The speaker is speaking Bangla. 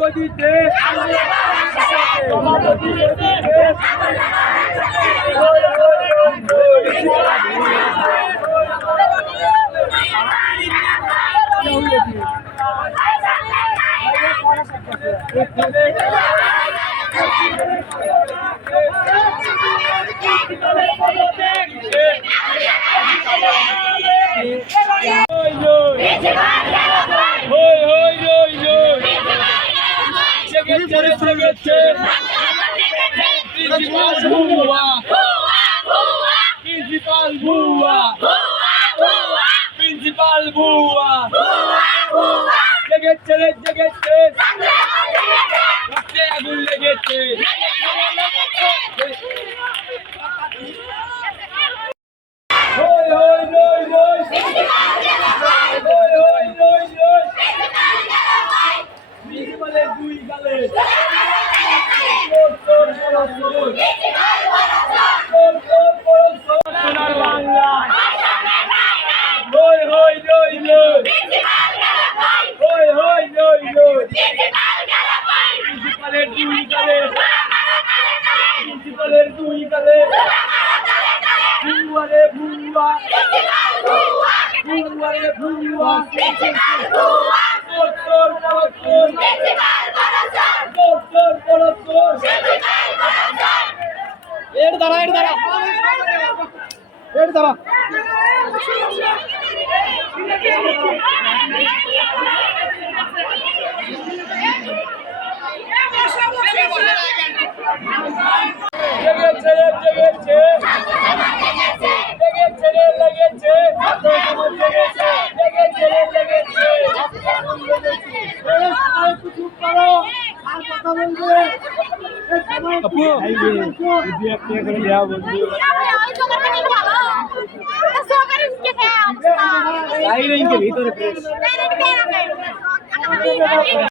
গদিতে প্রিন্সিপাল বুয়া জেগেছে জেগেছে রক্তে আগুন লেগেছে হই হই হই হই হই হই হই হই প্রিন্সিপালের দুই গালে সোনার বাংলা হই হই হই হই হই হই হই হই প্রিন্সিপালের দুই গালে প্রিন্সিপালের দুই গালে ভুয়া রে ভুয়া ভুয়া রে ভুয়া তোর এর দ্বারা জেগেছে জেগেছে লেগেছে লেগেছে লেগেছে লেগেছে আপু ভিতরে